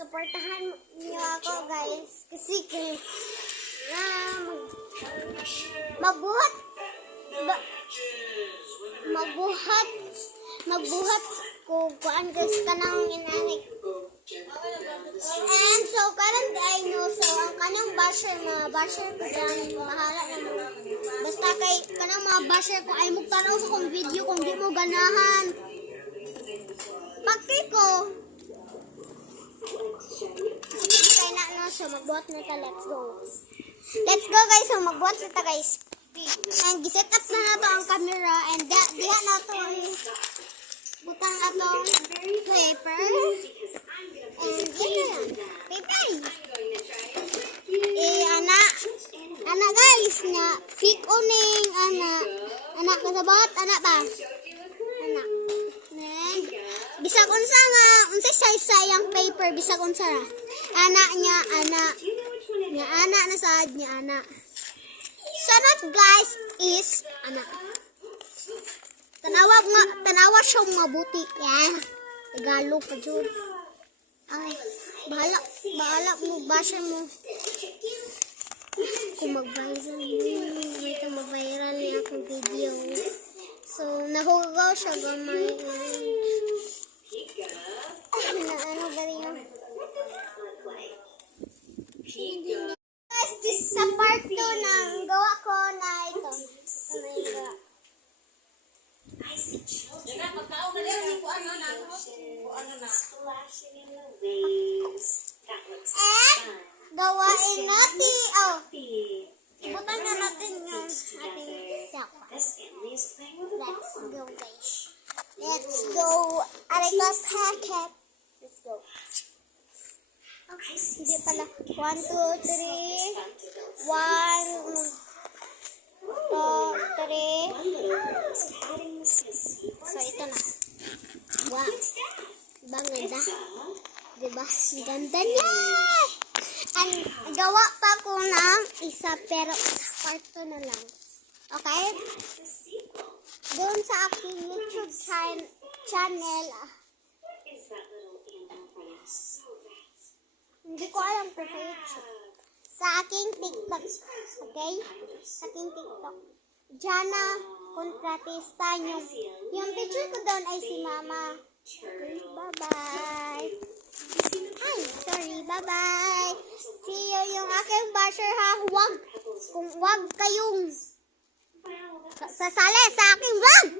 Supportahan niyo ako guys. Kasi magbuhat magbuhat ko kuan guys kanang inani. And so karon I know so ang kanang basher ko dyan mahala na mo. Basta kay kanang mga basher ko ay magtanaw sa kong video kung di mo ganahan. Pagkay ko. Sige kay na no so magbuhat na ta, let's go. Let's go guys, so magbuhat na ta guys. And giset up na nato ang camera and diha na to butang atong paper. And yan. Paper. Ana guys nga pick oning ana kasabot ana ba? Ana. Nen. Bisag unsa nga unsay sayang paper bisag unsa ra. Ana na sad niya ana. Sunod guys is ana. Tanawa siya mabuti. Yan. Tagalog pa jud. Ay, bahala mo, basher mo. Kung mag-viral niya akong video. So, nahugaw siya gamay. Ano ba rin yun? Guys, this sa part 2 ng gawa ko na ito. Gawain natin. Ibutan na natin yung ating sapa. Let's go guys. Let's go. Aray ko packet. Let's go. Hindi pala. 1, 2, 3. 1, 2, 3. So, ito na. Wow. Banganda. Diba? Ganda niya! And gawa pa ko ng isa pero sa kwarto na lang. Okay? Doon sa aking YouTube channel. Hindi ko alam per YouTube. Sa aking TikTok. Okay? Sa aking TikTok. Jana Kontratista. Yung picture ko doon ay si Mama. Okay, bye-bye. Hi, sorry, bye-bye. See you yung aking basher ha. Huwag kayong sasali sa aking vlog.